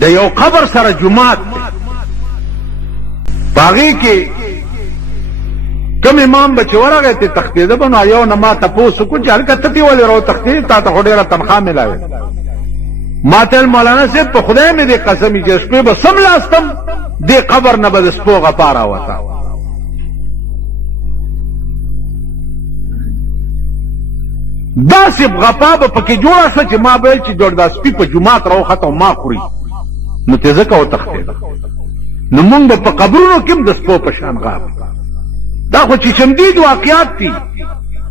د یو قبر سره جماعت باغی کې کوم امام بچ ورغه ته تختیده بنو یو نه ما تاسو کو چې هلکه ته ولې راو تختید تا ته ډیره تنخواه ملاوي ما ته مولانا صاحب په خدای مې دې قسم چې شپې به سم لاستم دې قبر نه به سپو غپاره وتا داسې غپا به پکې جوړه شوه چې ما به چې جوړ دا سپي په جومات راوخته ما خوري نو ته ځکه وتښتېده نو مونږ به په قبرونو کې هم د سپو په شان غاب دا خو چې شمدید واقعات دي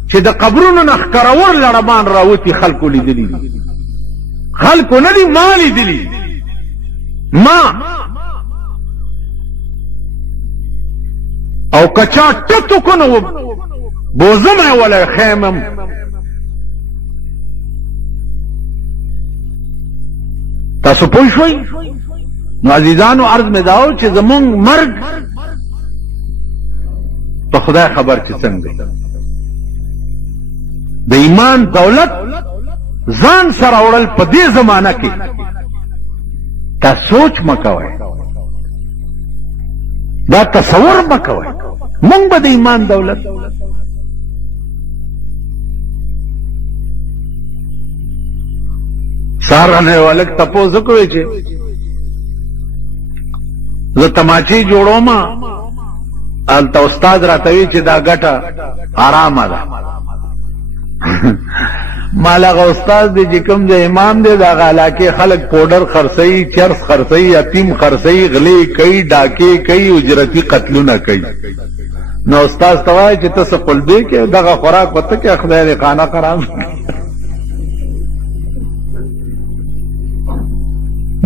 چې د قبرونو نه ښکرور لړمان راوتي خلکو لیدلي دي خلکو نه دي ما لیدلي ما او کچا ټتو کو نو بوزم ولا خیمم تاسو پوه شوئ نو عزیزانو عرض مې داو چې زمونږ مرګ په خدای خبر چې څنګه د ایمان دولت ځان سره وړل په دې زمانہ کې تا سوچ مکوئ دا تصور مکوئ مونږ به د ایمان دولت سارنه ولک تپوس کوي چې زه تماچی جوړوم الته استاد راتوي چې دا ګټه آرامه ده مالغه استاد دې چې کوم د امام دې دا علاقه خلک پودر خرڅي چرس خرڅي یتیم خرڅي غلي کوي ډاکې کوي اجرتی قتلونه کوي نو استاد توای چې تاسو قلبي کې دغه خوراک وته کې خدای دې خانه خراب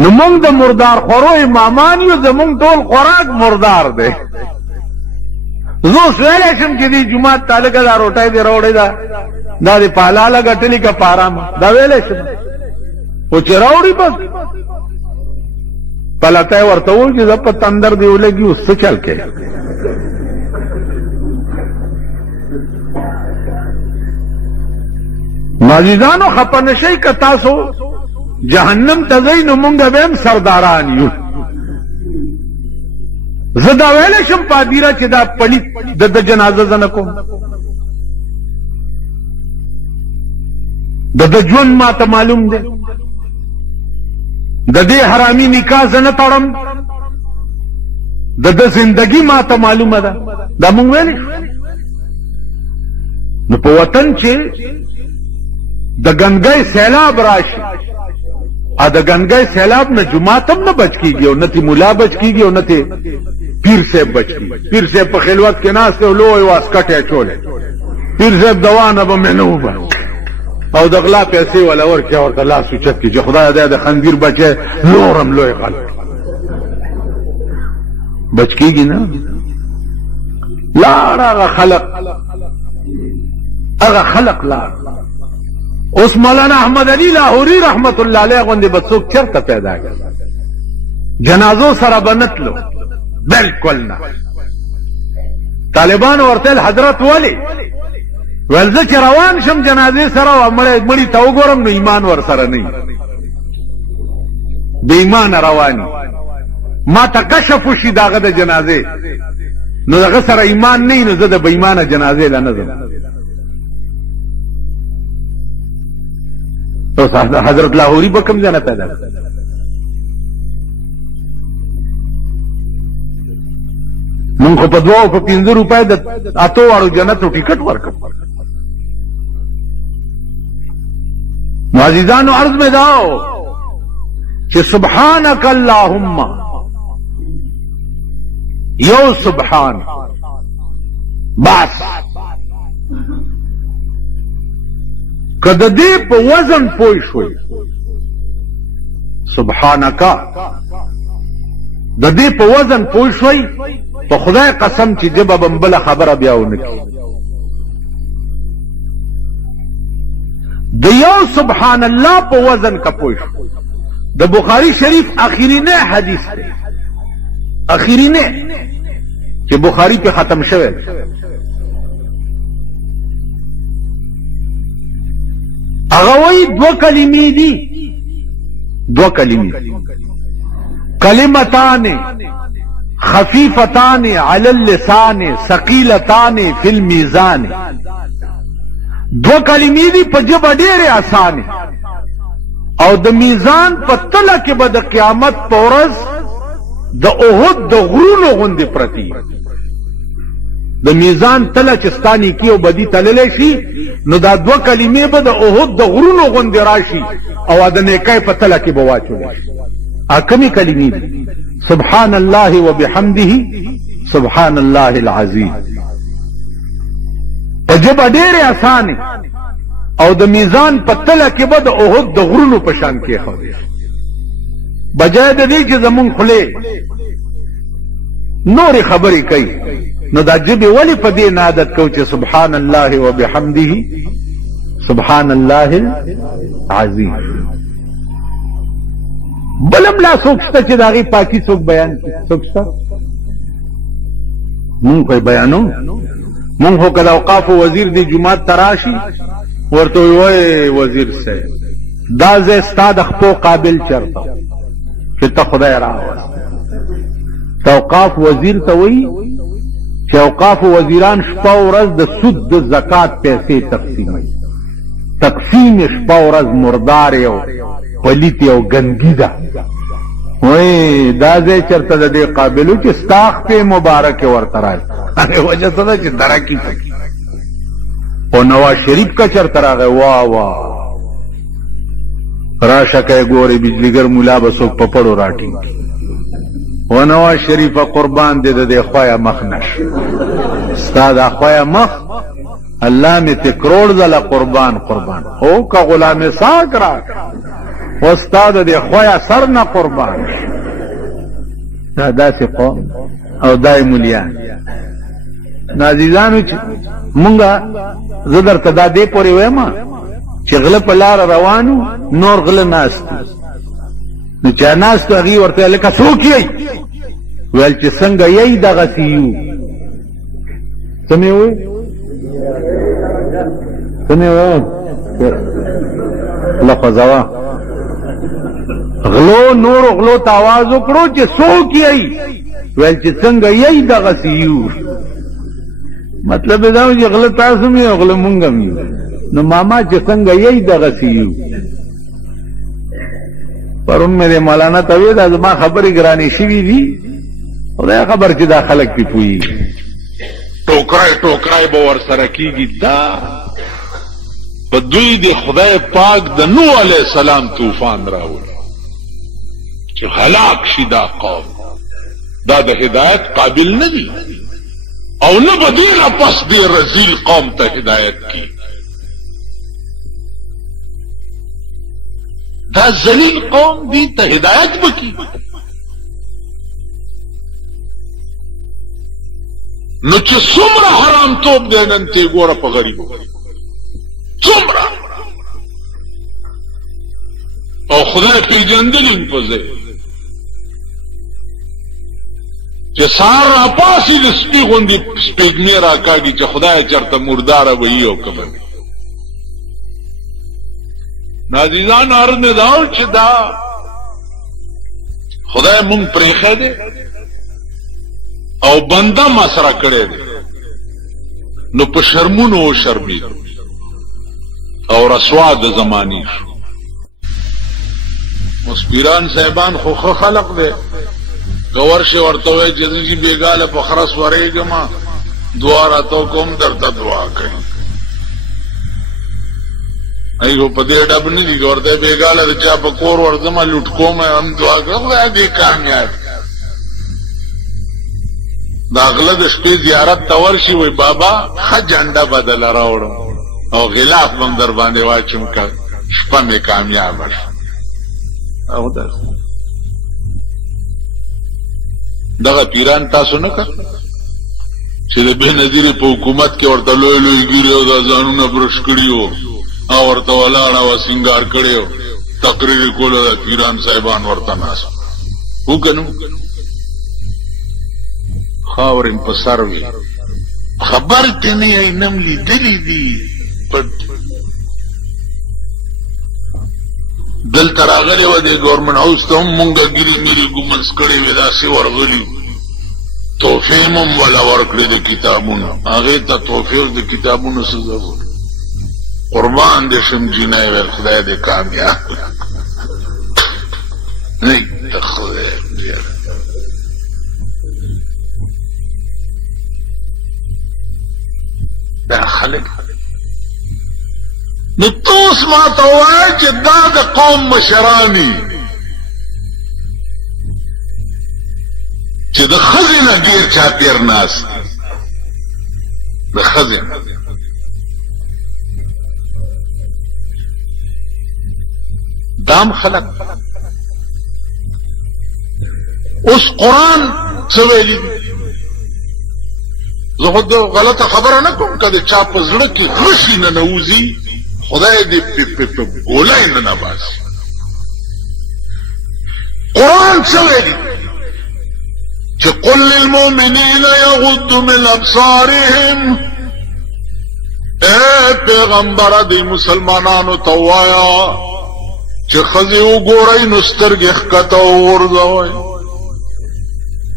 نو مونږ د مردار خورو امامان یو زمونږ ټول خوراک مردار دی زه سویلی شم چې دې جومات ته لږه دا روټۍ دې راوړې ده دا دې په حلاله ګټلې که په ارامه دا ویلی شم خو چې راوړي بس پلته یې ورته وویل چې زه په تندر دې ولګي اوس څه چل کوې عزیزانو خفه نشئ که تاسو جهنم ته ځئ نو مونږ به هم سرداران یو زه دا ویلی شم پادیره چې دا پلیت د جنازه زه نه کوم د ژوند ما ته معلوم دی د دې حرامي نکاح زه نه تړم د زندگی ما ته معلومه ده دا مونږ ویلی نو په وطن چې د ګنګۍ سیلاب راشي ا د ګنګۍ سیلاب نه جماعت هم نه بچ کیږي او نه تی مولا بچ کیږي او نه تی پیر صاحب بچ کیږي پیر صاحب په خلوت کې ناست او لوی واسکټه چولې پیر صاحب دوانه به منوبه او د غلا پیسې ولا ورکه ورته لاس اوچت کی چې خدای دې د خنزیر بچي نورم لوی خلک بچ کیږي نه لا هغه خلق لا اوس مولانا احمد علی لاهوری رحمت الله علیه غوندې به څوک چرته پیدا کړي جنازو سره بنتلو بالکل نه طالبان ورته حضرت ولی ول زه چې روان شم جنازې سره مړی ته وګورم نو ایمان ور سره نه د ایمان رواني ما ته کشف وشي داغه د جنازې نو دغه سره ایمان نه نو زه د بې ایمانه جنازې لا نه ځم حضرت لاهوری به کوم ځای نه پیدا مونږ خو په 2 او په 15 روپۍ د اتو واړو جنتو ټیکټ ورکړ نو عزیزانو عرض مې داو چې سبحانك اللهم یو سبحان بس که د دې په وزن پوه شوي سبحانك د دې په وزن پوه شوي په خدای قسم چې جبه بمبله خبره بیا ونه کړي د یو سبحان الله په وزن کا پوه شو د بخاری شریف اخرینه حدیث دی اخرینه چې بخاری په ختم شوه هغه وی 2 کلمې دي 2 کلمې کلمتان خفیفتان علی اللسان ثقیلتان فی المیزان. دو کلمې دي په ژبه ډېرې اسانې او د میزان په تله کې به د قیامت په ورځ د احد د غرونو غوندې پرتې. د میزان تله چې ستا نیکي او بدي تللی شي نو دا دوه کلمې به د احد د غرونو غوندې راشي او د نیکۍ په تله کې به واچولی شي. کومې کلمې دي؟ سبحان الله وبحمده سبحان الله العظیم. په ژبه ډېرې اسانې او د میزان په تله کې به د احد د غرونو په شان کېښودی شي. بجای د دې چې زمونږ خولې نورې خبرې کوي نو دا ژبې ولې په دې نه عادت کوو چې سبحان الله وبحمده سبحان الله العظیم. بلم لا څوک شته چې د هغې پاکي څوک بیان کړي؟ څوک شته؟ مونږ خو یې بیانو. مونږ خو که د اوقافو وزیر دی جومات ته راشي ورته وایي وزیر صاحب دا ځای ستا د خپو قابل چېرته چې ته خدای راوست. ته اوقاف وزیر ته وایي چې اوقاف وزیران شپه ورځ د سود د زکات پیسې تقسیموي. تقسیم شپه ورځ مردار او پلیت او ګندګي ده. وایي دا ځای چېرته د دې قابل و چې ستا خپې مبارکې ورته راشي. هغې وجه څه ده چې درکي پکې. او نواز شریف کا چېرته راغی واه واه راشه که یې ګورې بجلیګر ملا به څوک په پړو راټینګي. و نواز شریفه قربان دې د دې خویه مخ نشي. ستا دا خویه مخ الله مې ته کروڑ ځله قربان او که غلام ساک راکړه و ستا د دې خویه سر نه قربان شي. دا داسې قوم او دای مولیان. عزیزانو چې مونږه زه درته دا دې پورې وایم چې غله په لاره روانو نور غله ناستو نو چا ناستو هغې ورته لکه څوک یې ویل چې څنګه یې دغسې یو. څه مې وویل؟ څه مې وویل؟ خوله خوځوه. غلو نورو غلو ته آواز وکړو چې څوک یې ویل چې څنګه یې دغسې یو. مطلب دا و چې غله تاسو مې او غله مونږ هم یو. نو ماما چې څنګه یې دغسې یو. پرون مې د مولانا ته ویل دا زما خبرې ګرانې شوي دي خدای خبر چې دا خلک پې پوهېږي. ټوکرای به ورسره کېږي. دا په دوی د خدای پاک د نوح علیه السلام طوفان راوړي چې هلاک شي دا قوم. دا د هدایت قابل نه دي او نه به دې نه پس دې رذیل قوم ته هدایت کی. دا ذلیل قوم دې ته هدایت بکی. نو چې څومره حرام توب دی نن ته ګوره په غریبو څومره او خدای پیژندلي په ځای چې سهار راپاسي د سپي غوندې سپېږمې راکاږي چې خدای چېرته مرداره به وي او که به وي. عزیزان عرض مې دا و چې دا خدای مونږ پرېښی دی او بنده مسره کړی دی نو په شرمونو وشرمېدو او رسوا د زمانې شو. اوس پیران صاحبان خو ښه خلق دی که ورشې ورته وایي چې زه بېګاله په خره سورېږم دعا راته کوم درته دعا کوي. ای خو په دې ډب نه دي که ورته بېګاله د چا په کور ورځمه لوټ کوم هم دعا کوي خدای دې کامیاب. دا غله د شپې زیارت ته ورشي وایي بابا ښه جنډه بدله راوړم او غلاف به م در باندې واچوم که شپه مې کامیابه شوه. او دغه پیران تاسو نه که چې د بېنظیرې په حکومت کې ورته لوی لوی ګیرې او دا ځانونه برش کړي وو او ورته ولاړه وه سینګار کړی و تقریر یې کوله د پیران صاحبان ورته ناست وو که نه خاورې م په سر وي خبر ته نه یې نم لیدلي دي دلته راغلی و د ګورنمنټ هاوس ته هم مونږه ګیري میري ګومنس کړې وې داسې ورغلي تحفې هم ولا ورکړې د کتابونو هغې ته تحفې د کتابونو څه ضرور قربان دې شم جینۍ ویل خدای دې کامیاب نه ته خدای دا خلک نو توس ما ته ووایه چې دا د قوم مشرانی چې د ښځې نه ډېر چاپېر ناست د ښځې نه دام خلق اوس قرآن څه ویلي دي زه خو د غلطه خبره نه کوم که د چا په زړه کې غشي نه نوځي خدای دې په ګولۍ نه نباسي قرآن څه ویلي چې قل للمؤمنین یغضوا من ابصارهم اے پیغمبره د مسلمانانو ته ووایه چې ښځې وګورئ نو سترګې ښکته وغورځوئ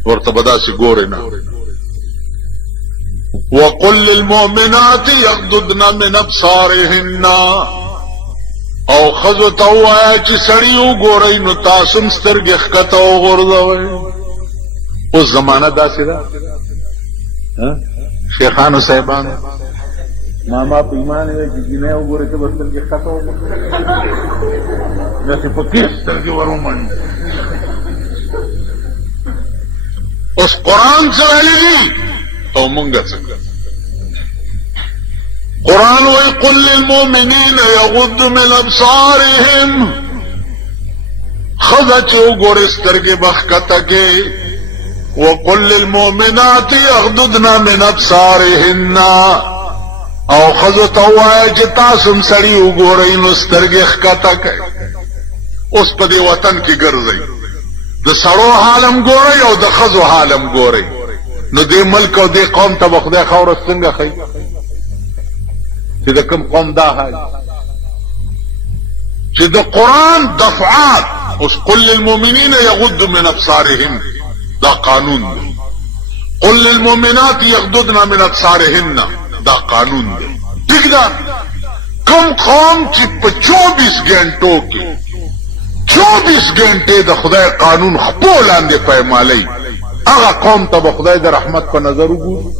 ورته به داسې ګورئ نه وقل للمؤمنات یغضضن من ابصارهن او ښځو ته ووایه چې سړي وګورئ نو تاسو هم سترګې ښکته وغورځوئ اوس زمانه داسې ده شیخانو صاحبانو ماما په ایمان دی چې جینۍ وګورئ ته به سترګې ښکته وغورځوئ داسې په کیس سترګې ور ومنډي اوس قرآن څه ویلي دي او مونږه څنګه قرآن وی قل للمؤمنین یغضوا من ابصارهم ښځه چې وګورې سترګې به ښکته کې وقل للمؤمنات یغضضن من ابصارهن او ښځو ته ووایه چې تاسو هم سړي وګورئ نو سترګې ښکته کړئ اوس په دې وطن کې ګرځئ د سړو حالم ګورئ او د ښځو حالم ګورئ نو دې ملک او دې قوم ته به خدای خاوره څنګه ښیي چې د کوم قوم دا حال چې د قرآن دفعات اوس قل للمؤمنین یغضوا من ابصارهم دا قانون دی قل للمؤمنات یغضضن من ابصارهن دا قانون دی ٹھیک ده کوم قوم چې په 24 غنټو کې 24 غنټې د خدای قانون خپو لاندې پایمالي هغه قوم ته به خدای د رحمت په نظر وګوري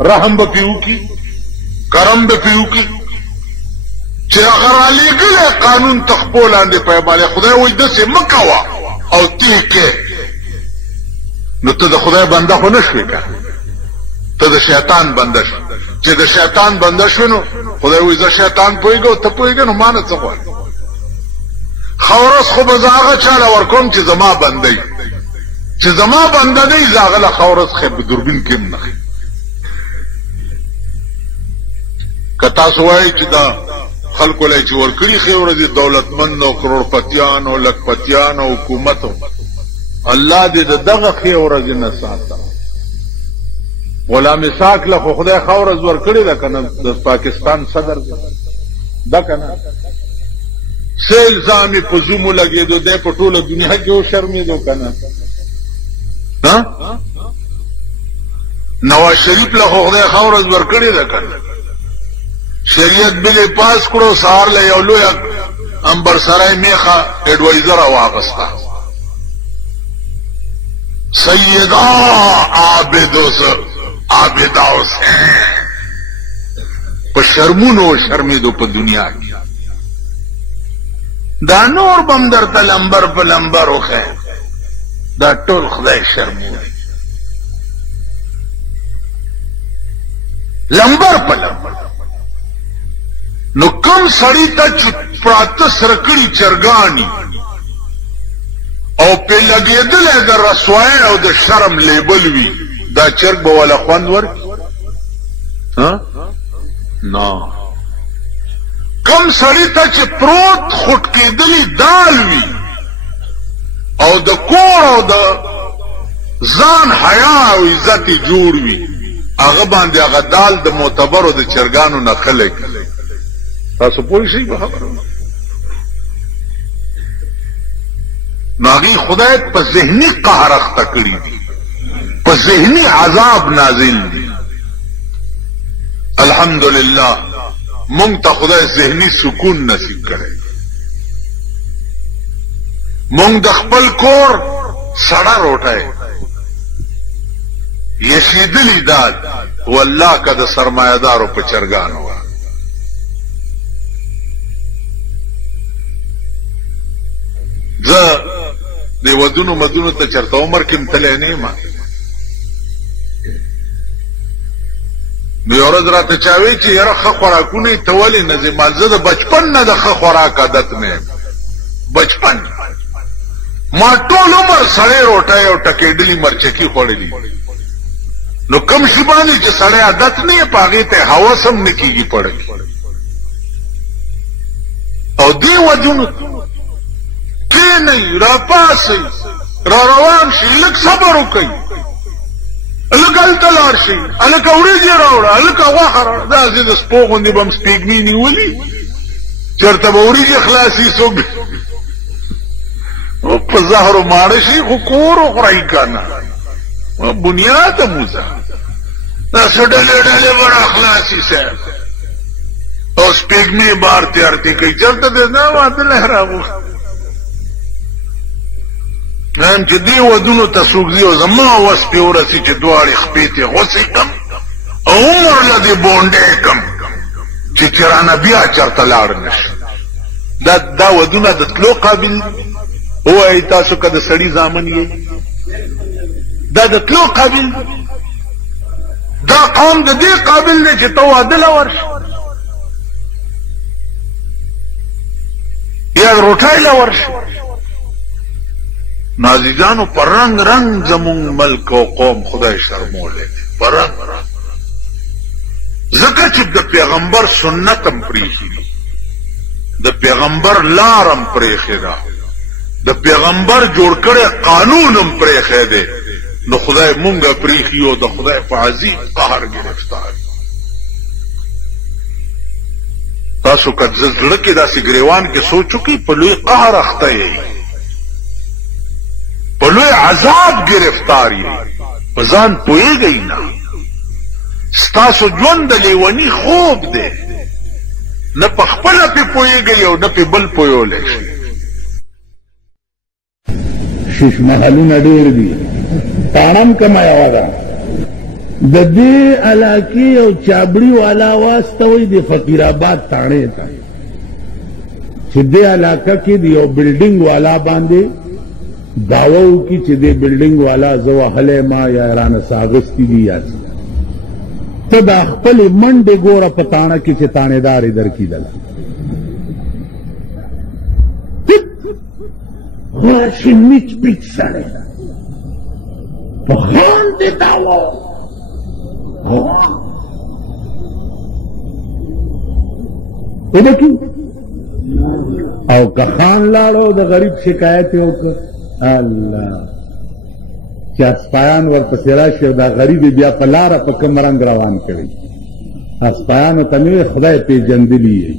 رحم به پې وکړي کرم به پې وکړي چې هغه رالیږلی قانون ته خپو لاندې پایمالي خدای وایي داسې مه کوه او ته کې نو ته د خدای بنده خو نه شوې که ته د شیطان بنده شو چې د شیطان بنده شو نو خدای وایي زه شیطان پوهېږه او ته پوهېږه نو ما نه څه غواړې ښه ورځ خو به زه هغه چاله ورکوم چې زما بنده وي چې زما بنده دی زه هغه له ښه ورځ ښې په دوربین کې هم نه ښي که تاسو وایئ چې دا خلکو له چې ورکړي ښې ورځې دولتمند او کروړپتیان او لکپتیان او حکومت الله دې د دغه ښې ورځې نه ساته غلام اسحاق له خو خدای ښه ورځ ورکړې ده که نه د پاکستان صدر ده که نه څه الزام یې په زوم ولګېدو دی په ټوله دنیا کې وشرمېدو که نه نواز شریف له خو خدای ښه ورځ ورکړې ده که نه شریعت بل یې پاس کړو سهار له یو لویه امبرسرای میخه اډوایزره واغسته سیدا عابده حسین په شرمونو شرمېدو په دنیا کې دا نور بم درته لمبر په لمبر وخی دا ټول خدای شرموي لمبر په لمبر نو کم سړی ته چې پراته سرکړي چرګاني او په لګېدلی د رسوایۍ او د شرم لیبل وي دا چرګ به والا خوند ورکړي نه کم سړی ته چې پروت خوټ کېدلی دال وي او د کور او د ځان حیا او عزت جوړ وي هغه باندې هغه دال د معتبرو د چرګانو نه خلک تاسو پوه شئ په خبره ناغي خدای په ذهني قهر اخته کړی دي په ذهني عذاب نازل دي الحمدلله مونږ ته خدای ذهني سکون نصیب کړي مونږ د خپل کور سړه روټه یشیدلی داد والله که د سرمایدارو په چرګانو زه د ودونو مدونو ته چرته عمر کې متلی نه یم نو یو ورځ راته چا وی چې یاره ښه خوراکونه یې ته ولې نه ځې ما زه د بچپن نه د ښه خوراک عادت نه یم بچپن ما ټول عمر سړی روټۍ او ټکېډلي مرچکي خوړلي نو کم شي باندې چې سړی عادت نه یې په هغې ته هوس هم نه کېږي پړکي او دې ودونو کېنئ راپاسئ را روان شي لږ صبر وکئ لږ هلته لاړ شئ هلکه وریجې راوړه هلکه غوښه راوړه داسې د سپو غوندې به م سپېږمې نیولي چېرته به وریجې خلاصي څوک په زهرو ماړه شي خو کور وخورئ که نه بنیاد موزه داسې ډلې ډلې به را خلاصي صاحب او سپېږمې بار تیارتې کوي چېرته دې نه واده راغوښت نن چې دې ودونو ته څوک ځي او زما وس پې ورسي چې دواړې خپې ته غوڅې کړم او عمر له دې بونډې کړم چې رانه بیا چېرته لاړ نه شي دا ودونه د تلو قابل ووایئ تاسو که د سړي زامن یې دا د تلو قابل دا قوم د دې قابل دی چې ته واده له ورشي یا روټۍ له ورشي نازیزانو پر رنگ رنگ زمون ملک او قوم خدای شرمولی پر رنگ رنگ ځکه چې د پیغمبر سنتم پریښي دي د پیغمبر لارم پریښې ده د پیغمبر جوړ کړی قانون هم پریښی دی نو خدای مونږه پریښي او د خدای په عظیم قهر ګرفتار تاسو که زړه کې داسې ګریوان کې سوچ وکړئ په لوی قهر اخته یئ په لوی عذاب گرفتار یې په ځان پوهېږئ نه ستاسو ژوند د لیوني خوب دی نه په خپله پې پوهېږئ او نه پې بل پوهولی شي شیش محلونه ډېر دي تاڼم کمه یوه ده د دې علاقې یو چابړي والا واستوئ د فقیرآباد تاڼې ته چې دې علاقه کې د یو بلډینګ والا باندې دعوو کی چې دې بلډینګ والا زه وهلی ما یا رانه ساغستي دي یا ته دا خپلې منډې ګوره په تاڼه کې چې تاڼېدارې در کېدله خورشي میچ پیچ سړی په خان دې دعوه وبکي او که خان لاړو د غریب شکایت یې وکړ الله چې اسپایان ورپسې راشي او دا غریب بیا په لاره په کوم رنګ روان کړي اسپایانو ته مې خدای پېژندلي یې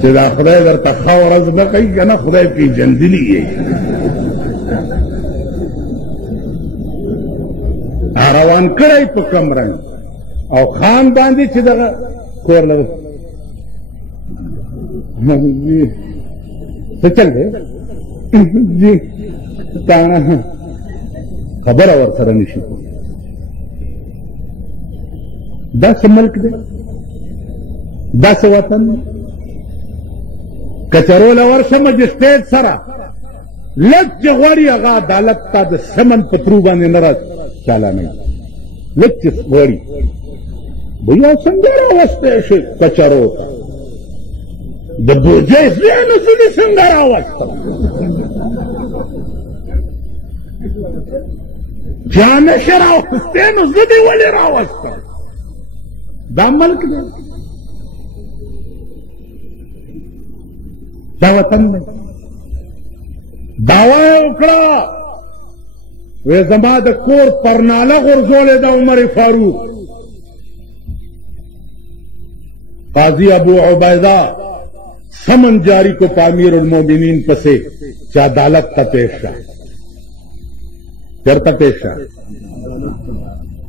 چې دا خدای درته ښه ورځ نه کوي که نه خدای پېژندلي یې روان کړی په کوم رنګ او خان باندې چې دغه کور لږ څه چل دی جی تاڼه خبره ورسره نشي کولی دا څه ملک دی دا څه وطن دی کچرو له ورشه مجسټریټ سره لږ چې غواړي هغه عدالت ته د سمن په ترو باندې نه را چالانوي لږ چې غواړي بیا څنګه راوستی شي کچرو ته د بوجۍ زوی نو زه دې څنګه راوستم چا نشي راوستی نو زه دې ولې راوستم دا ملک دی دا وطن دی دعوا یې وکړه وی زما د کور پرناله غورځولې ده عمر فاروق قاضی ابو عبیدہ समन जारी को पामीर المومنین پسے چا عدالت تا پیشا چرتا پیشا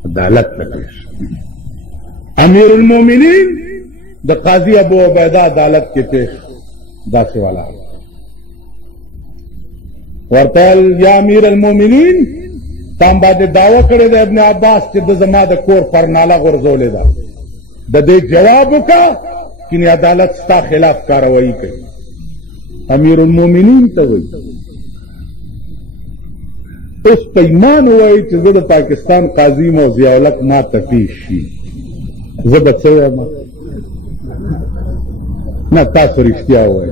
عدالت تا پیشا امیر المومنین دا قاضی ابو عبیدہ عدالت کے پیش دا سے والا ورطال یا امیر المومنین تام بعد دعوی کرے دا ابن عباس چی دا زما دا کور پر نالا غرزولے دا دے جوابو کا کنی عدالت ستا خلاف کاروائی کئی امیر المومنین تا ہوئی اس پیمان ہوئی چی زد پاکستان قاضی موزیاولک ما تفیش شی زبت سویا ما نا تاسو رشتیا ہوئی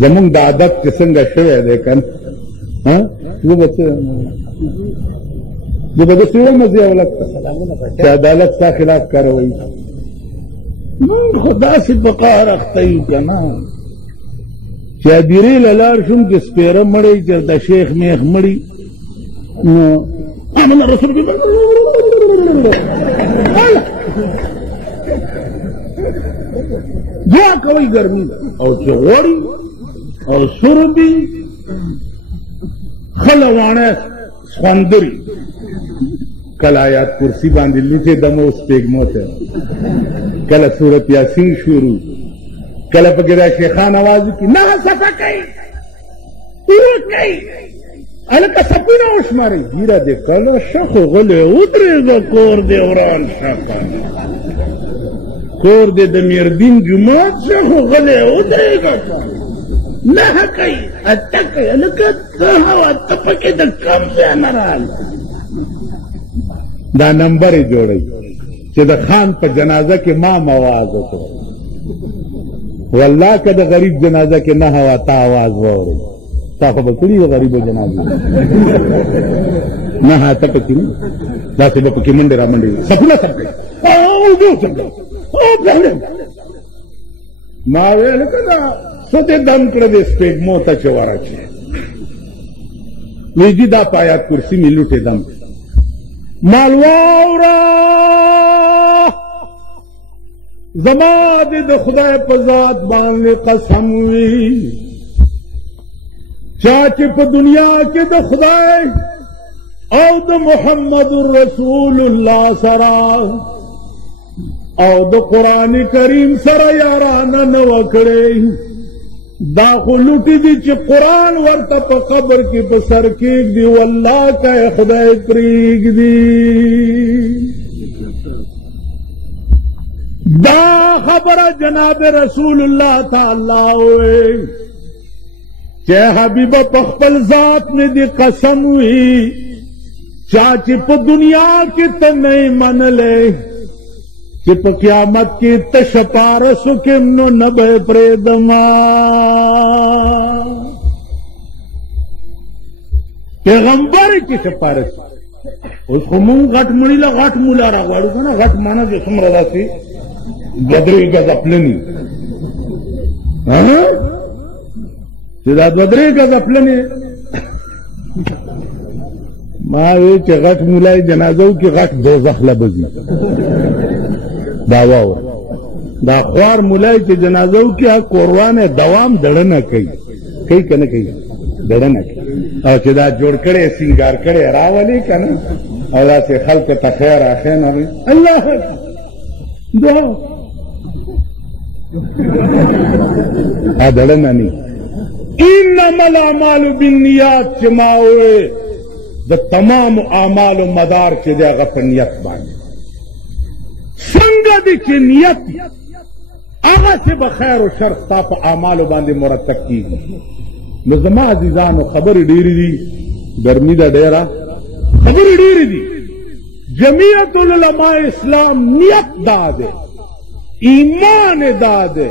زمون دا عادت چی سنگا شویا دیکن زبت سویا ما زبت سویا موزیاولک چی عدالت ستا خلاف کاروائی خدا سے بقا رختیو کنا چا دیری للار شم کہ سپیرہ مڑی چرتا شیخ میخ مڑی آمنا رسول کی جا کوئی گرمی اور چغوڑی اور سربی خلوانے سخندری کل آیات کرسی باندی لیچے دمو اس پیگ موت ہے کل سورت یاسین شروع کل پکرہ شیخان آوازی کی نہ سفا کئی پورا کئی الکا سپینا اوش ماری گیرہ دے کل شخ غلے ادرے گا کور دے اوران شاپا کور دے دمیردین جماعت شخ غلے ادرے گا نہ کئی اتا کئی الکا دہو اتا پکی دا کم سے امرال دا نمبر جوڑی چې د خان په جنازه کې ما آواز وکړ والله که د غریب جنازه کې نه هوا تا آواز واوري تا خو به کړي د غریبو جنازه نه ته پکې نه داسې به پکې منډې را منډې سپونه سپکې ما ویل که دا څه دې دم کړه دې سپېږمو ته چې ورچې وی جي دا په آیات کرسي مې لوټې دم مالواورا زما دې د خدای په ذات باندې قسم وي چا چې په دنیا کې د خدای او د محمد رسول الله سره او د قران کریم سره یارانه نه وکړي دا خو لوټي دي چې قرآن ورته په قبر کې په سر کېږدي والله که خدای پرېږدي دا خبره جناب رسول الله تعالی وی چې حبیبه په خپل ذات مې دې قسم وي چا چې په دنیا کې ته نه منلې کہ پا قیامت کی تشپارسو کم نو نبے پریدما پیغمبر کی شپارسو اس کو مون غٹ مڑی لا غٹ مولا را غاڑو کنا غٹ مانا جو سمرا دا سی بدری کا زپلنی بدری کا زپلنی ما وی چې غټ مولای جنازو کې غټ دوزخ لبزي داواو دا خوار مولای چې جنازو کې قربانه دوام دړنه کوي کنه کوي دړنه کوي او چې دا جوړ کړي سنگار کړي راولي کنه او دا چې خلق ته خیر اخین الله دعا دړنه نه انما الاعمال بالنیات چماوي د تمام اعمال و مدار چې دی هغه په نیت باندې څنګه دی چې نیت هغه څه به خیر او شر ستا په اعمالو باندې مرتب کېږي نو زما عزیزانو خبرې ډېرې دي ګرمي ده ډېره خبرې ډېرې دي جمعیت العلماء اسلام نیت دا دی ایمان دا دی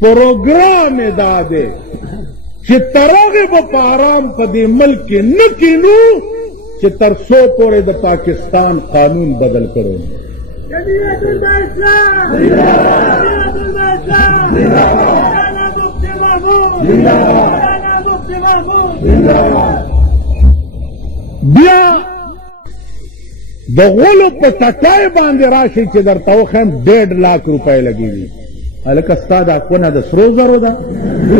پروګرام دا دی چې ترغه په آرام په دې ملک نه کینو چې تر څو پورې د پاکستان قانون بدل کړي جمعیت الاسلام بیا د غلو په ټټای باندې راشي چې درته وخم 1.5 لک روپۍ لګېږي هلکه ستا دا کونه د سرو زرو ده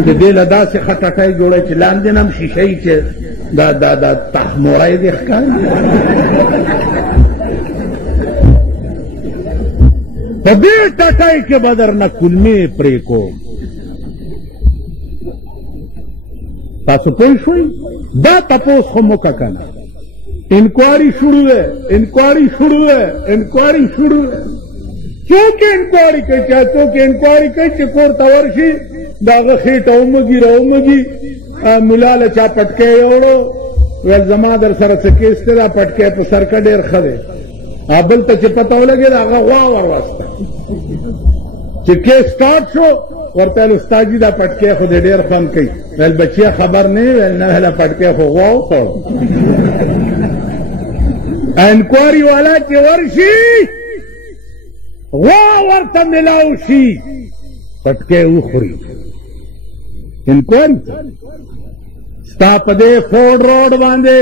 چې دې له داسې خټکۍ جوړی چې لاندې نه هم شیشهی چې دا تحموری دې ښکاري په دې ټټۍ کې به درنه کلمې پرې کوم تاسو پوه شوئ دا تپوس خو مو که کنه انکواری شروع ہے انکواری شروع ہے انکواری شروع ہے څوک انکواری کوي څوک انکواری کوي چې کور ته ورشي د هغه خېټه ومږي راومږي ملا له چا پټکی یوړو ویل زما در سره څه کیس دی دا پټکی په سر کې ډېر ښه دی بل ته چې پته ولګېده هغه غوا ورواسته چې کیس سټارټ شو ورته ویل استاد جي دا پټکی خو دې ډېر خوند کوي ویل بچیه خبر نه ویل نه هله پټکی خو غوا وخوړ انکواری والا چې ورشي غوا ورته ملاو شي پټکی وخوري انکواری ستا په دې فورډ روډ باندې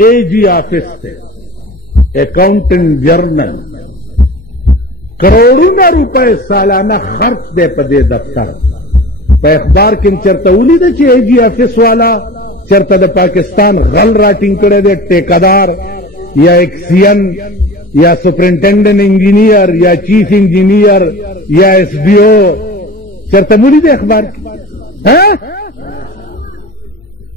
اے جی آفس دی اکاؤنٹنٹ جرنل کروڑونه روپے سالانه خرچ دی په دې دفتر په اخبار کې چرته ولیده چې اے جی آفس والا چرته د پاکستان غل راټینګ کړی دی ټیکادار یا ایکسین یا سپرنٹینڈنٹ انجینئر یا چیف انجینئر یا ایس ڈی او چرته ولیده اخبار کې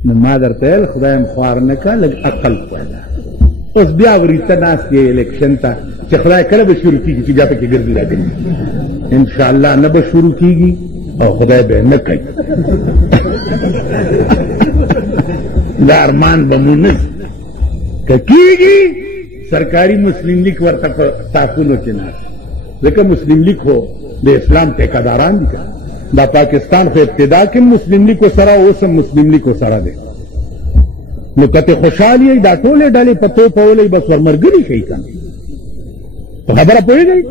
نو ما درته ویل خدایم خوار نه کا لږ عقل پیدا اوس بیا وریته ناست یې الیکشن ته چې خدای کله به شروع کېږي چې بیا پکې ګرځي راګرځي انشاءالله نه به شروع کېږي او خدای به نه کوي دا ارمان به مو نه که کېږي سرکاري مسلم لیگ ورته په ټاکنو کې ناست ځکه مسلم لیگ خو د اسلام ټیکاداران دي که دا پاکستان خو ابتدا کې مسلم لیگ سره اوس هم مسلم لیگ سره دی نو کته خوشحالي دا ټولې ډلې په تو پولې بس ورمرګري شي کنه په خبره پوهېږئ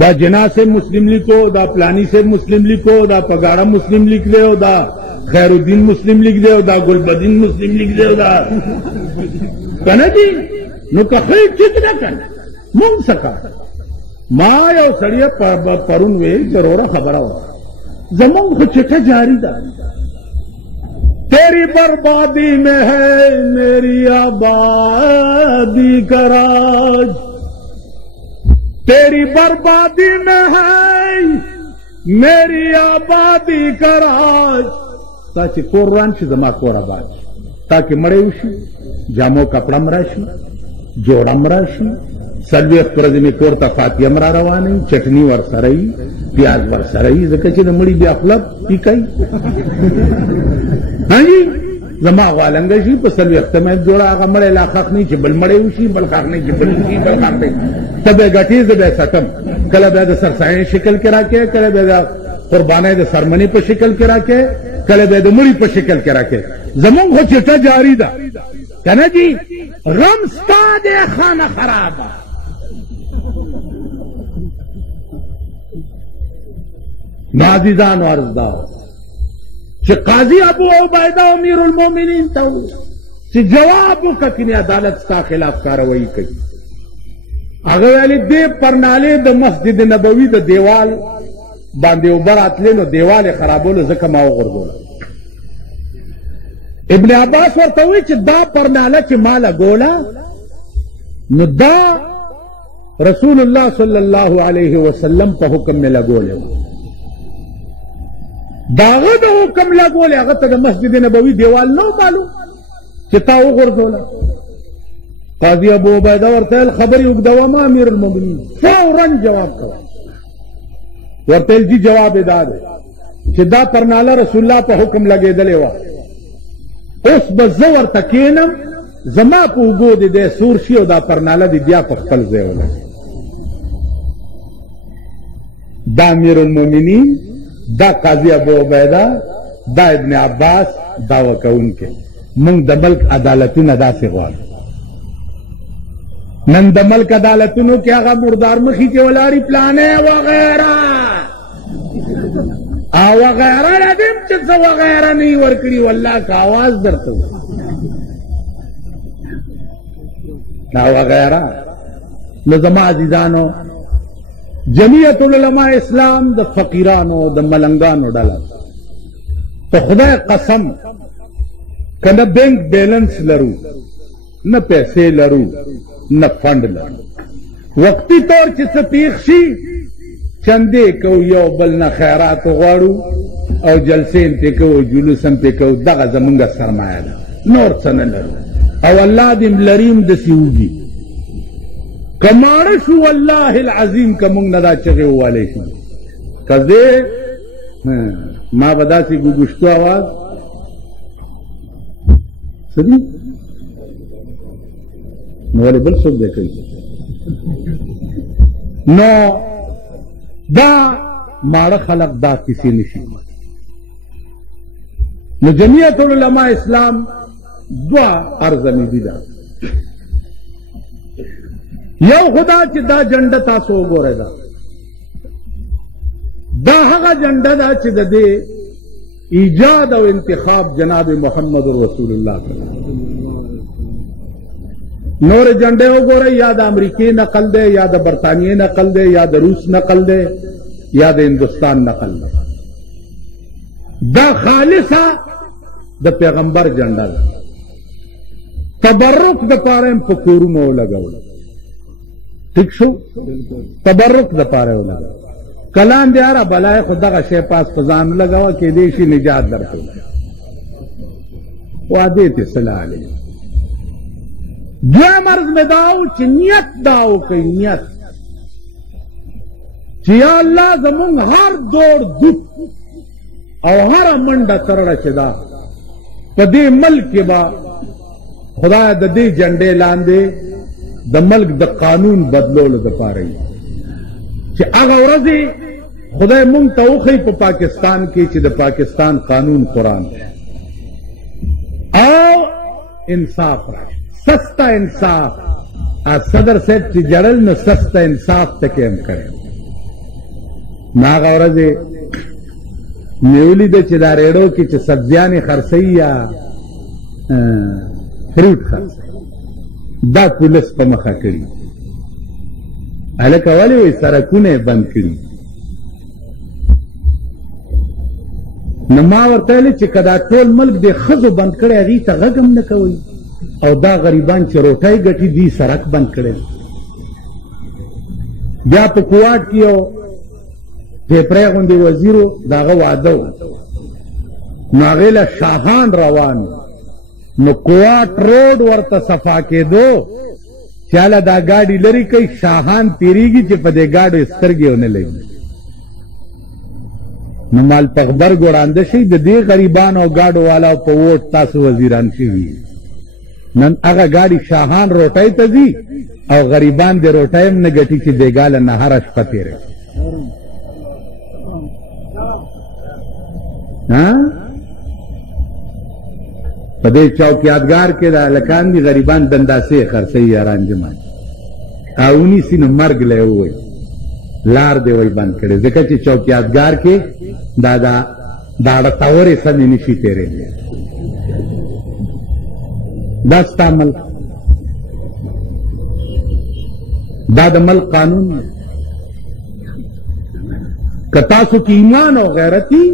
دا جنا سے مسلم لیگ کو دا پلانی سے مسلم لیگ کو دا پگاڑا مسلم لیگ دے او دا خیر الدین مسلم لیگ دے او دا گلبدین مسلم لیگ دے او دا کنه جی نو که خیر چیت نه کنه مونږ سکا ما یو سړی پرون وی ضروره خبره وه زمونږ خو چټه جاری ده تیری بربادی میں ہے میری آبادی کا راج تیری بربادی میں ہے میری آبادی کا راج تاکہ کور روان شي زما کور آباد تاکہ مړی وشي جامو کپړه م راشي جوړه م راشي څلوېښت ورځې مې کور ته فاتحه م را روانوي چټني ورسره وي پیاز ورسره وي ځکه چې د مړي بیا خوله پیکوي جی زما غوالنګه شي په څلوېښته مې جوړه هغه مړی لا ښخ نه چې بل مړی وشي بل ښخ نه چې بل وشي بل ښخ نه ته به یې ګټې زه به یې سټم کله به یې د سرسایي شکل کې راکې کله به یې د قربانۍ د سرمنې په شکل کې راکې کله به یې د مړي په شکل کې راکې زمونږ خو چټه جاري ده که نه جي غم ستا دی خانه خرابه نو عزیزانو عرض دا چې قاضي ابو عبیده امیر المؤمنین ته چې جواب وکړه چې عدالت ستا خلاف کاروایی کوي هغه ویلې دې پرنالې د مسجد نبوي د دیوال باندې اوبه راتلې نو دیوال یې خرابولو ځکه ما وغورځوله ابن عباس ورته وایي چې دا پرناله چې ما لګوله نو دا رسول الله صلی الله علیه وسلم په حکم مې لګولې وه داغه د حکم لګولې هغه ته د مسجد نبوي دیوال نو معلوم چې تا وغورځوله قاضي ابو عبیده ورته ویل خبرې اوږدوه ما امیر المؤمنین فورا جواب کوه ورته ویل جي جواب یې دا دی چې دا پرناله رسول الله په حکم لګېدلې وه اوس به زه ورته کښېنم زما په اوږو دې دی سور شي او دا پرناله دې بیا په خپل ځای ولګي دا امیر المؤمنین دا قاضی ابو عبیده دا ابن عباس دعوه کوونکي موږ د ملک عدالتونه داسې غواړو نن د ملک عدالتونو کې هغه مردار مخي کې ولاړي پلانې وغیره او وغیره لدیم چې څه وغیره نه ورکړي والله که آواز درته دا وغیره نو زما عزیزانو جمعیت العلماء اسلام د فقیرانو د ملنګانو ډله په خدای قسم که نه بینک بیلنس لرو نه پیسې لرو نه فنډ لرو وقتی طور چې څه پیښ شي چندې کوو یو بل نه خیرات غواړو او جلسې پې کوو جلوس هم پې کوو دغه زمونږ سرمایه ده نور څه نه لرو او الله دې لریم داسې وږي که ماړه شو والله العظیم که مونږ نه دا چغې ووالی شو که زه ما به داسې ګوګوشتو اواز څه دي نو ولې بل څوک دی کوي نو دا ماړه خلق دا کیسې نشي نو جمعیت العلماء اسلام دوه ارزمیدي ده یو خدا چې دا جنډه تاسو وګورئ دا هغه جنډه ده چې د دې ایجاد او انتخاب جناب محمد رسول الله نور جنډې وګورئ یا د امریکې نقل دی یا د برطانیې نقل دی یا د روس نقل دی یا د هندوستان نقل دی دا خالصه د پیغمبر جنډه ده تبرک د پاره په کورونو ولګول ٹھیک شو تبرک د پاره ولګول کلام دی اره بلای خو دغه شی پاس خزان لګاوه کې دې شي نجات درکړي وعده ته صلاح علیه دویم عرض میں داو چې نیت داو کوي نیت چې یا الله زمونږ هر دوړ دوپ او هر منډه ترړه چې دا په دې ملک کې به خدای د دې جنډې لاندې د ملک د قانون بدلولو دپاره چې هغه ورځې خدای مونږ ته وښیي په پاکستان کې چې د پاکستان قانون قرآن او انصاف راشي سستا انصاف صدر صاحب چې جړل نو سستا انصاف تکې هم کړی نو هغه ورځې مې ولیده چې دا ریډو کې چې سبزیانې خرڅوي یا فروټ خرڅوي دا پولیس په مخه کړي هلکه ولې وایي سړکونه یې بند کړي نو ما ورته ویلې چې که دا ټول ملک د ښځو بند کړی هغې ته غږ هم نه کوئ او دا غریبان چې روټۍ ګټي دي سړک بند کړی بیا په کوواټ کې یو ټیپری غوندې وزیرو د هغه واده و نو هغې له شاهان روان نو کوواټ روډ ورته صفا کېدو چې هله دا ګاډي لرې کوي شاهان تېرېږي چې په دې ګاډو سترګې ونه لګي نو مال په غبرګ وړاندې شي د دې غریبانو او ګاډو والاو په ووټ تاسو وزیران شوي نن هغه ګاډي شاهان روټۍ ته ځي او غریبان د روټۍ هم نه ګټي چې دیګاله نهاره شپه تېره په دې چوکیادګار کې د هلکان دي غریبان دنداسې خرڅوي یاران جمان او ونیسي نو مرګ له یې ووایي لار دی وایي بند کړی ځکه چې چوکیادګار کې دا اړتاورې سمې نشي تېرېدلی دا ستا ملک دا د ملک قانون دی که تاسو کې ایمان او غیرتي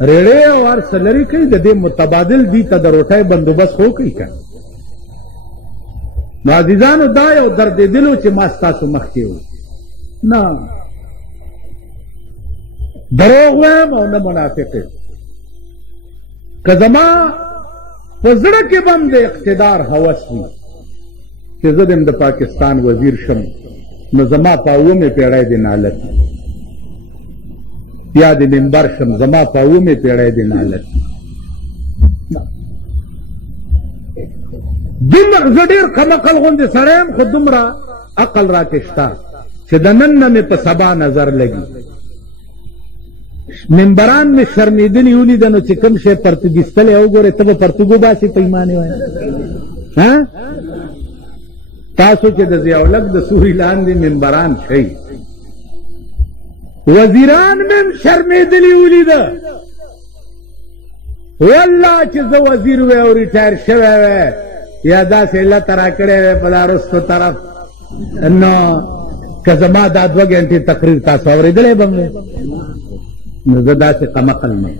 ریړې او هر څه لرې کوي د دې متبادل دي ته د روټۍ بندوبست وکړئ که نو عزیزانو دا یو دردېدلو چې ما ستاسو مخکې و نه دروغ وایم او نه منافق یم که زما په زړه کې به هم د اقتدار هوس وي چې زه د پاکستان وزیر شم نو زما په اومې پیړۍ د نالت یا د منبر شم زما په اومې پیړۍ د نالت دومره زه ډېر کم عقل غوندې سړی یم خو دومره عقل راکې شته چې د نن نه مې په سبا نظر لګي منبران مې شرمېدلي ولیده نو چې کوم شی پرتګیستلی وګورې ته به پرتګو باسې په ایمانې وایې تاسو چې د ضیاءالحق د سوري لاندې منبران شئ وزیران مې شرمېدلي ولیده والله چې زه وزیر وی او ریټایر شوی وی یا داسې علت راکړی وی په دا رستو طرف نو که زما دا 2 غنټې تقریر تاسو اورېدلی به مې نو زه داسې قمقل نه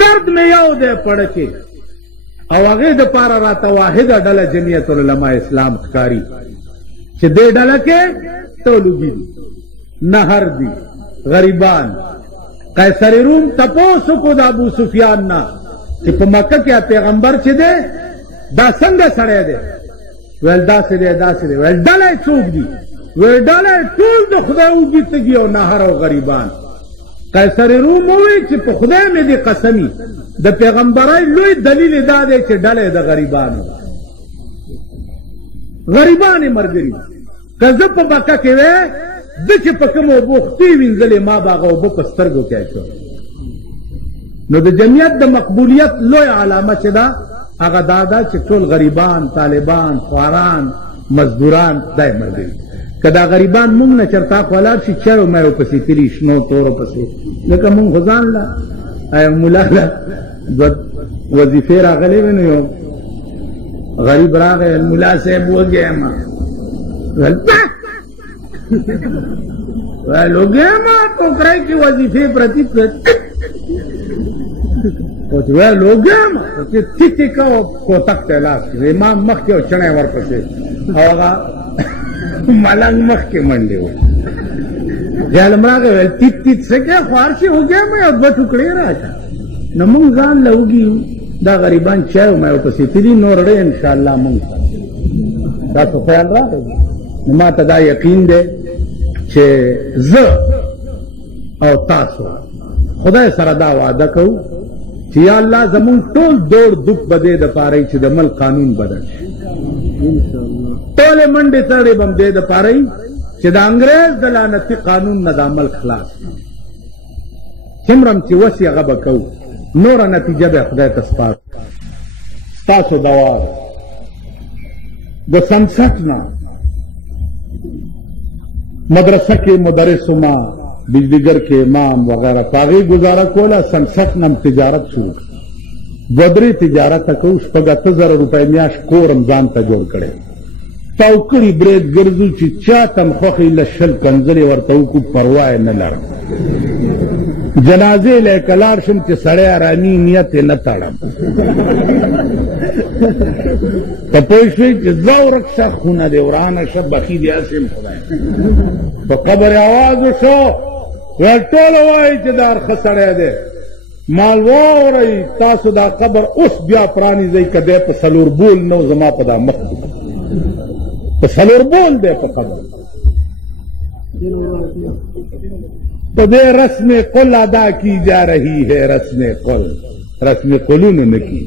درد مې یو دی پړکې او هغې دپاره راته واحده ډله جمعیت العلماء اسلام ښکاري چې دې ډله کې تولوګي دي، نهر دي، غریبان. قیصر روم تپوس وکړو د ابو سفیان نه چې په مکه کې پیغمبر چې دی دا څنګه سړی دی؟ ویل داسې دی داسې دی. ویل ډله یې څوک دي؟ ویل ډله یې ټول د خدای وږي تږي او نهر او غریبان. قیصر روم ووایي چې په خدای مې دې قسمي د پیغمبرۍ لوی دلیل دا دی چې ډله یې د غریبانو غریبان یې ملګري. که زه په مکه کې وی ده چې په کوم اوبو خولې وینځلې ما به هغه اوبه په سترګو کې اچول. نو د جمعیت د مقبولیت لوی علامه چې ده هغه دا ده چې ټول غریبان، طالبان، خواران، مزدوران دا یې ملګري. که دا غریبان مونږ نه چرته ولاړ شي چایو مایو پسې تلي شنو تورو پسې لکه مونږ خو ځان له ملا له وظیفې راغلی وې نو یو غریب راغی ملا صاحب وږی یم ویل وږی یم ټوکرۍ کې وظیفې پرتې اوس ویل وږی یم چې ټیټې که کوتک ته لاس کړي امام مخکې او چڼی ورپسې او هغه ملنګ مخکې منډې و. خیال م راغی ویل ټیټ ټیټ څه کې خوار شي وږی یم یو 2 ټوکړې راشه. نو مونږ ځان له وږي دا غریبان چایو مایو پسې تلي نور ډې انشاءالله مونږ تاسو خیال راغی. نو ما ته دا یقین دی چې زه او تاسو خدای سره دا وعده کوو چې یا الله زمونږ ټول دوړ دوک به دې دپاره چې د ملک قانون بدل شي. ټولې منډې تړې به م دې دپاره چې د انګریز د لعنتي قانون نه دا ملک خلاص کړي. څومره م چې وس یې هغه به کوو، نوره نتیجه به خدای ته سپارو. ستاسو دوا د سنسټ نه مدرسه کې مدرس ما بجلیګر کې امام وغیرہ په هغې گزاره کوله. سنسټ نه تجارت شروع کړه. 2-3 تجارت کوو. 8,000 روپۍ میاشت کورم ځان ته جوړ کړی. تاوکړي برید ګرځو چې چا ته م خوښې له 20 کنځلې ورته وکړو پروا یې نه لرم. جنازې له که لاړ شم چې سړی ارامي نیت یې نه تړم. ته پوه شوې چې ځه ورک شه خونه دې ورانه شه بخي دې هسې م خدای. په قبر اواز وشو ویل ټوله وایي چې دا ښه سړی دی. مال واورئ تاسو دا قبر اوس بیا پرانیزئ که دی په 4 بول نه زما په دا مخ کې په 4 بول دی په قبر. تو دے رسم قل ادا کی جا رہی ہے رسم قلون نے کی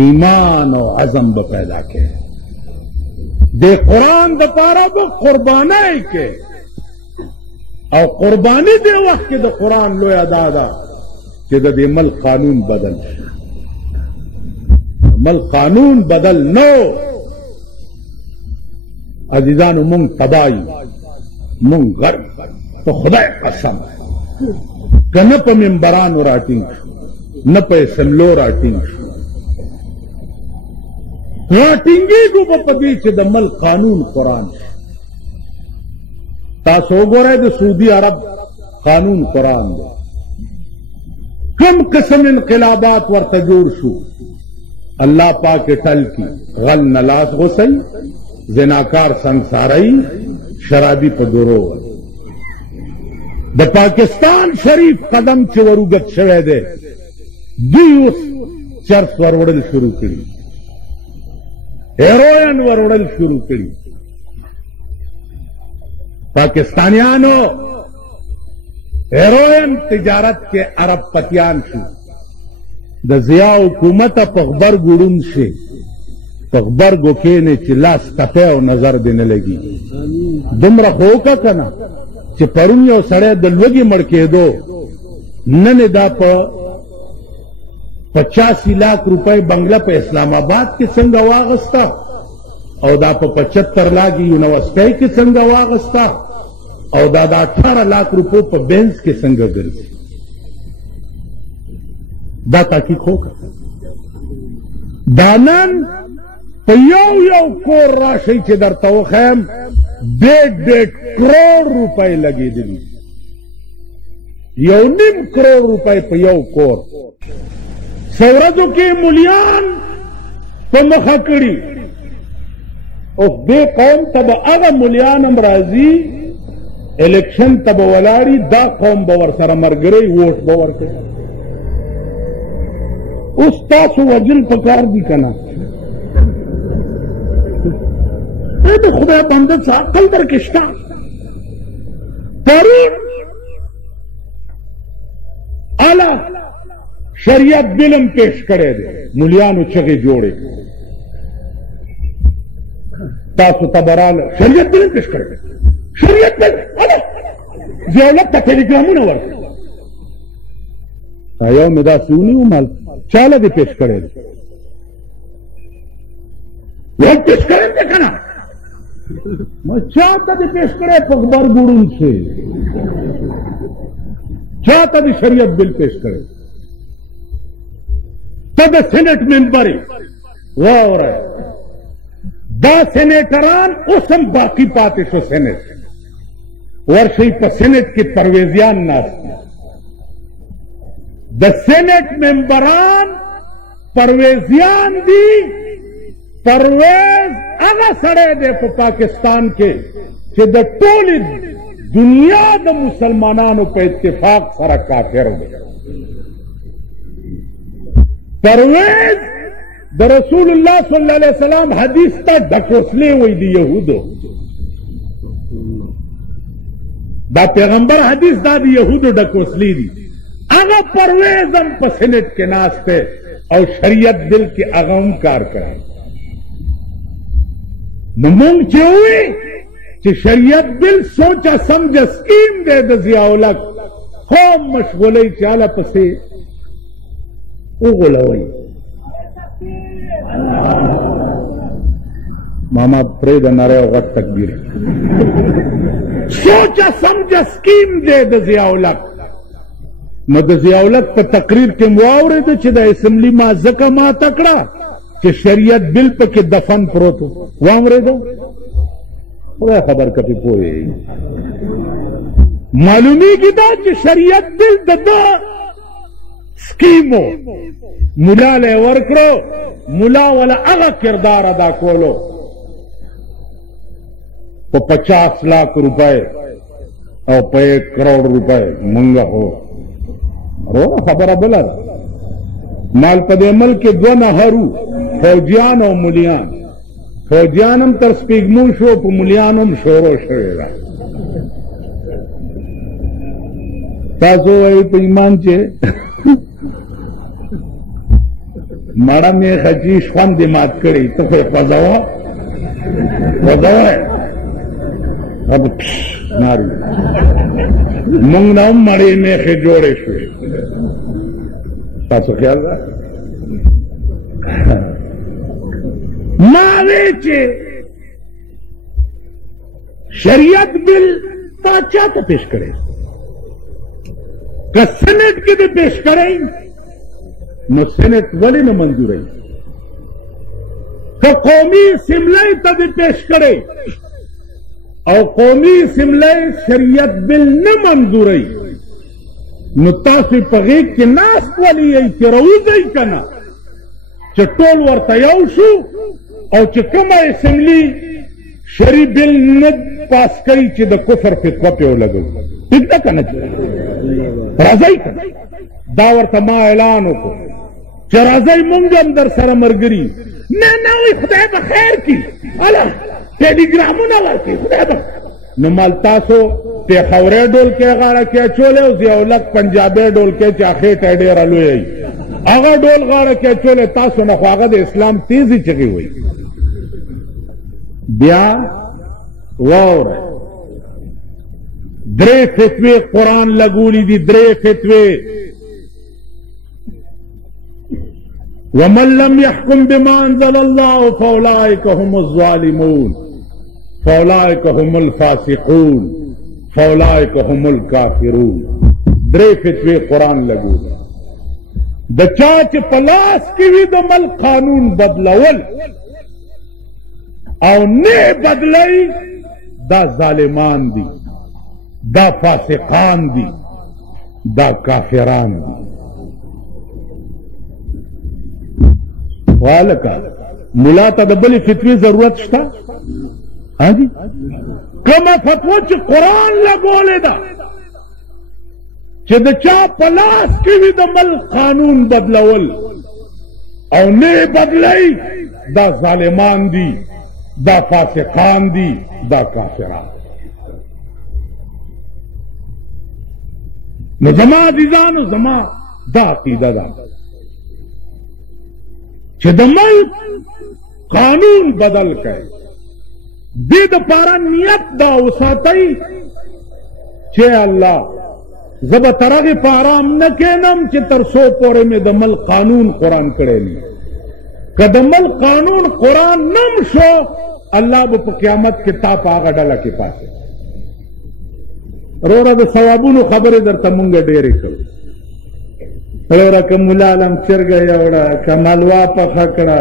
ایمان و عزم ب پیدا کے دے قرآن د پارا ب قربانی کے او قربانی دے وقت کے د قرآن لو ادا دا کہ دے مل قانون بدل مل قانون بدل نو عزیزان منگ تباہی منگ غرب تو خدای قسم که نه په منبرانو راټینګ شو نه په اسمبلو راټینګ شو. راټینګېږو به په دې چې د ملک قانون قرآن شي. تاسو وګورئ د سعودي عرب قانون قرآن دی. کم قسم انقلابات ورته جوړ شو الله پاک ټل کی. غل نلاس غوسی، زناکار سنگسارئی، شرابی په درو. د پاکستان شریف قدم چې وروګت شوی دی دوی اوس چرس وروړل شروع کړي، هیروین وروړل شروع کړي. پاکستانیانو هیروین تجارت کې عرب پتیان شو. د ضیا حکومت په غبرګو ړوند شي، په غبرګو کښېنې چې لاس تپی او نظر دې نه لګي. دومره خو وکړه که نه چې پرون یو سړی د لوږې مړ کېدو، نن یې دا په 85 लाख روپۍ بنګله په اسلام آباد کې څنګه واغسته او دا په 75 लाख یونیورسټۍ کې څنګه واغسته او دا د 18 लाख روپو په بینز کې څنګه ګرځي. دا تحقیق وکړه. دا نن په یو کور راشئ چې درته وښیم 1.5 کروڑ روپے لګېدلي، 1.5 کروڑ روپے په یو کور. څو ورځو کې مولیان په مخه کړي. اوس دې قوم ته به هغه مولیان هم راځي، الیکشن ته به ولاړي، دا قوم به ورسره ملګری ووټ به ورکوي. اوس تاسو وجل پکار دي که نه؟ د خدای بنده څه عقل در کې شته؟ پرون اعلی شریعت بل هم پیش کړی دی، مولیانو چغې جوړې. تاسو ته براله شریعت بل هم پیش کړی دی، شریعت بل ضیاءالله ته ټیلیګرامونه ورکړي. یو مې داسې ونیو مال چاله دې پیش کړی دی؟ وایي پیش کړی دی که نه؟ چا ته دې پیش کړی؟ په غبرګوڼون سے چا ته دې شریعت بل پیش کړی؟ ته د سینټ ممبر یې. واوره دا سینیټران اوس هم باقي پاتې شو. سینټ ورشئ په سینټ کې پرویزیان ناست دي. د سینټ ممبران پرویزیان دي. پرویز هغه سړی دی په پاکستان کې چې د ټولې دنیا د مسلمانانو په اتفاق سره کافر دی. پرویز د رسول الله صلی الله علیه وسلم حدیث ته ډکوسلی وایي د یهودو. دا پیغمبر حدیث دا د یهودو ډکوسلی دي. هغه پرویز هم په سینټ کې ناست دی او شریعت بل کې هغه هم کار کوي. نو مونږ چې ووایي چې شریعت بل سوچه سمجه سکیم دی د ضیاءالحق، خو مشغولۍ چې هله پسې وغولوئ. ماما پرېږده نری او غټ تکبیر. سوچه سمجه سکیم دی د ضیاءالحق. نو د ضیاءالحق په تقریر کې مو واورېده چې د اسمبلي ما ځکه ماته کړه چې شریعت بل پکې دفن پروت و. واورېده؟ خدای خبر که پې پوهېږي. معلومیږي دا چې شریعت بل د ده سکیم و. ملا له یې ورکړو، ملا وله هغه کردار ادا کولو په 50 لاکھ روپۍ او په 1 کروڑ روپۍ. مونږ خو روغه خبره بله ده. مال په دې ملک کې 2 نهرو، فوجیان او مولیان. فوجیان هم تر سپېږمو شو، په مولیانو هم شروع شوې ده. تاسو وایئ په ایمان چې مړه مې خچي خوند دې مات کړی، ته خو یې خوځوه ناري. مونږ نه هم مړې میخې جوړې شوې. تاسو خیال ده؟ ما وی چې شریعت بل تا چاته پیش کړی؟ که سینټ کې دې پیش کړی نو سینټ ولې نه منظوروي؟ که قومي اسمبلۍ ته دې پیش کړی او قومي اسمبلۍ شریعت بل نه منظوروي نو تاسو په غېږ کې ناست ولې یئ چې راوځئ که نه؟ چې ټول ورته یو شو او چې کومه اسمبلي شری بل نه پاس کوي چې د کفر فتوه پې ولګوي. ټیک ده که نه؟ راځئ که نه؟ دا ورته ما اعلان وکړو چې راځئ مونږ هم در سره ملګري. نه نه وایي خدای به خیر کړي، هله ټیلیګرامونه ورکړي خدای به. نو مال تاسو پېښوري ډول کې غاړه کې اچولی او ضیاءالحق پنجابي ډول کې چې خېټه ډېره لویه وي هغه ډول غاړه کې اچولی. تاسو نه خو هغه د اسلام تیزي چغې وایي. بیا واوره 3 فتوې قرآن لګولی دي، 3 فتوې. ومن لم يحكم بما انزل الله فاولئك هم الظالمون فاولئك هم الفاسقون فاولئك هم الكافرون. 3 فتوې قرآن لګولی. د چا چې په لاس کې وي د ملک قانون بدلول او نه بدلی دا ظالمان دي، دا فاسقان دي، دا کافران دي. والکا ملا ته د بلې فتوی ضرورت شته؟ ها جی کومه فتوا چې قرآن لګولې ده چې د چا په لاس کې وي د ملک قانون بدلول او نه بدلی، دا ظالمان دي، دا فاسقان دي، دا کافران. نو زما عزیزانو زما دا عقیده ده چې د ملک قانون بدل کړي، دې دپاره نیت دا وساتئ چې الله زه به تر هغې په ارام نه کښېنم چې تر څو پورې مې د ملک قانون قرآن کړی نه. که د ملک قانون قرآن نم شو، الله به په قیامت کې تا په هغه ډله کې پاسي. وروره د ثوابونو خبرې درته مونږ ډېرې کوو. وروره که ملا علم چرګه یوړه، که ملوا پخه کړه،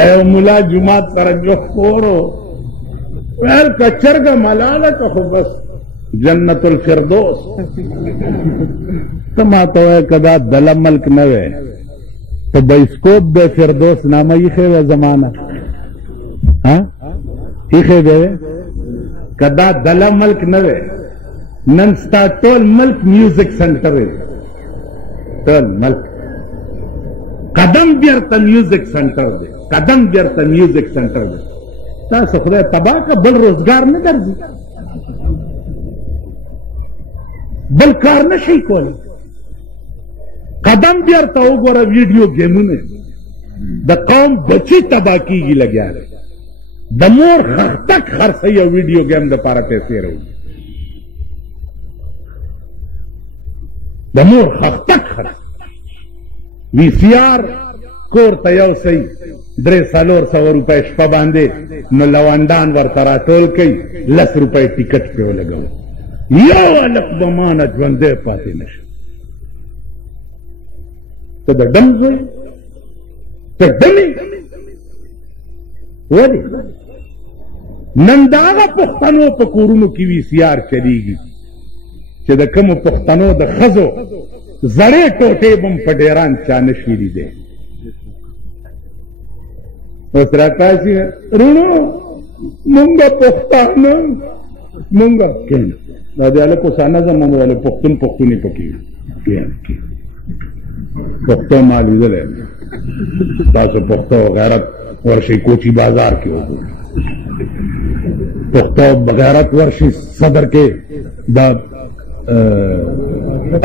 ایو ملا جماعت سره جوړو ویل که چرګه ملاله که خو بس جنت الفردوس. ته ما ته وایه که دا دله ملک نه وی په بایسکوپ د فردوس نامه ایښې وی زمانه ایښې به وی. که دا دله ملک نه وی نن ستا ټول ملک میوزک سنټر دی، ټول ملک قدم بیرته میوزک سنټر دی، قدم بیرته میوزک سنټر دی. تاسو خدای تباه که بل روزګار نه درځي، بل کار نه شي کولی. قدم بیرته وګوره ویډیو گیمونه د قوم بچی تباه کیږي لګیا دی، د مور خښتک خرڅوي او ویډیو گیم دپاره پیسې راوړي، د مور خښتک خرڅ. وی سی آر کور ته یو سی 300-400 روپۍ شپه باندې، نو لونډان ورته راټول کوي، 10 روپۍ ټیکټ پرې ولګوي، یو هلک به مانه ژوندی پاتې نه شي. ته د ډم زوی، ته ډمې. ولې نن د هغه پښتنو په کورونو کې وي سی آر چلیږي چې د کومو پښتنو د ښځو زړې ټوټې به هم په ډیران چا نه شي لیدی. اوس راکاشي رونو مونږه پښتانه مونږه کښېنه، دا د هلک اوس نظم هم ویلی پښتون پښتونې پکې کښېنه. پښتو ما لیدلی، تاسو پښتو غیرت ورشئ کوچي بازار کې وګورئ، پښتو غیرت ورشئ صدر کې دا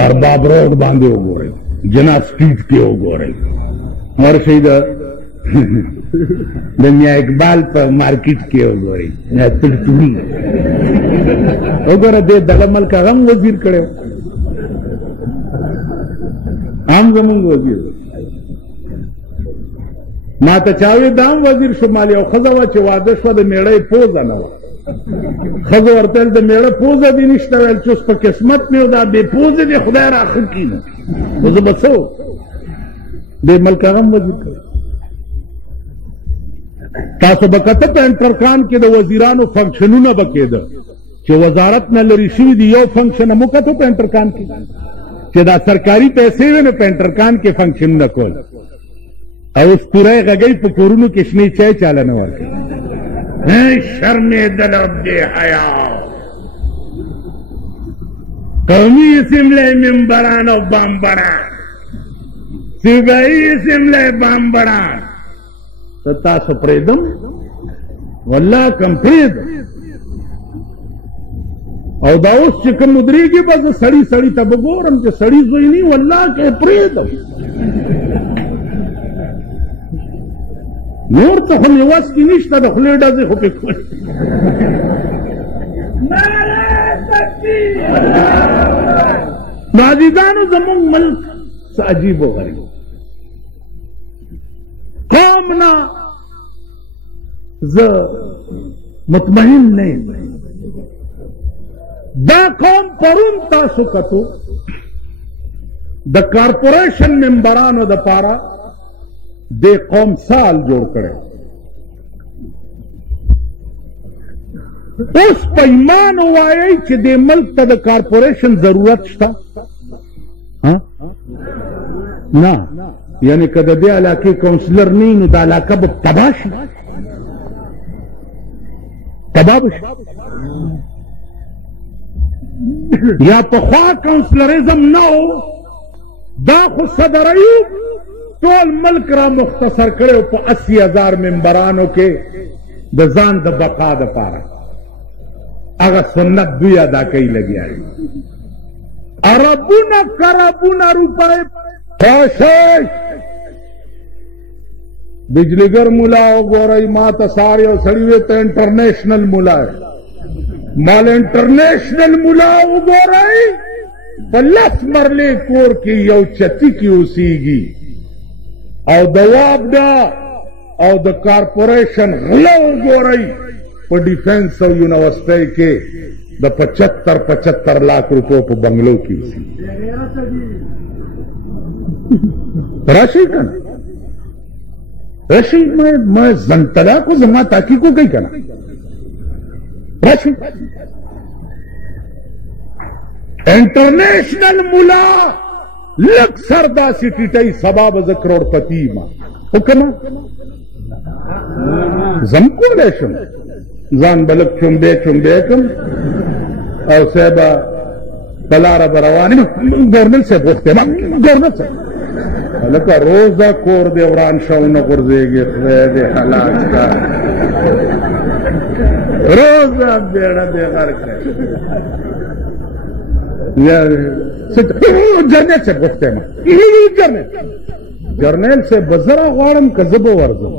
ارباب روډ باندې وګورئ، جنا سټریټ کې وګورئ، ورشئ د میا اقبال په مارکیټ کې وګورئ، تلتوړي وګوره. دې دغه ملک هغه هم وزیر کړی، هم زمونږ وزیر. ما ته چا وی دا هم وزیر شمال یو ښځه وه چې واده شوه، د مېړۍ پوزه نه وه. ښځه ورته ویل د مېړه پوزه دې نشته، ویل چې اوس په قسمت مې دا بې پوزې دې خدای را ښه کړي نو نو زه به څه وکړم. دې ملک هغه هم وزیر کړی. تاسو به کته په انټرکان کې د وزیرانو فنکشنونه به کېده چې وزارت نه لرې شوي دي. یو فنکشن مو کته په انټرکان کې چې دا سرکاري پیسې وې نو په انټرکان کې فنکشنونه کول، او ستوری غږی په کورونو کې شنې چای چاله نه ورکوي. شرمېدل بې حیا قومي اسمبلی ممبران او بامبران، صوبایي اسمبلی بامبران. ته تاسو پرېږدم؟ والله کم پرېږدم. او دا اوس چې کوم ودرېږي به زه سړي سړي ته به ګورم چې سړي زوی نه والله که یې پرېږدم. نور څه خو مې وس کې نشته، د خولې ډزې خو پې کړي. نو عزیزانو زمونږ ملک څه عجیب و غریب قوم نه زه مطمئن نه یم. دا قوم پرون تاسو کتو د کارپوریشن ممبرانو د پاره د قوم سال جوړ کړي اوس په ایمان وایي چې د ملک ته د کارپوریشن ضرورت شته نه یعنی که د دې علاقې کونسلر نه نو د علاقه به تباه شي تباه به شي یا پخوا کونسلریزم نه و دا خو صدر ایوب ټول ملک را مختصر کړو په 80,000 ممبرانو کې د ځان د بقا دپاره هغه سنت دوی ادا کوي لګیا دي اربونه کربونه روپۍ خوشش بجلیګر ملا وګورئ ما ته سار یو سړي وی ته انټرنیشنل ملا مال انټرنیشنل ملا وګورئ په لس مرلې کور کې یو چتی کې اوسېږي او د وابډا او د کارپوریشن غله وګورئ په ډیفنس او یونیورسټۍ کې د 75 لاکھ روپو په بنگلو کې اوسېږي راشي کنه راشي ما زنتلا کو زما تحقیق کو کوي کنه راشي انٹرنیشنل ملا لگ سردا سی ٹیٹائی سباب ز کروڑپتی ما حکم زم کو لیشم زان بلک چمبے کم او صاحبہ بلارا بروانی گورنل سے بوکتے ما گورنل سے لکا روزہ کور دے وران شاون غرزے گی خید حالات کا روزہ بیڑا دے غر کرے جرنیل سے گفتے ما جرنیل سے بزرا غوارم کذب ورزم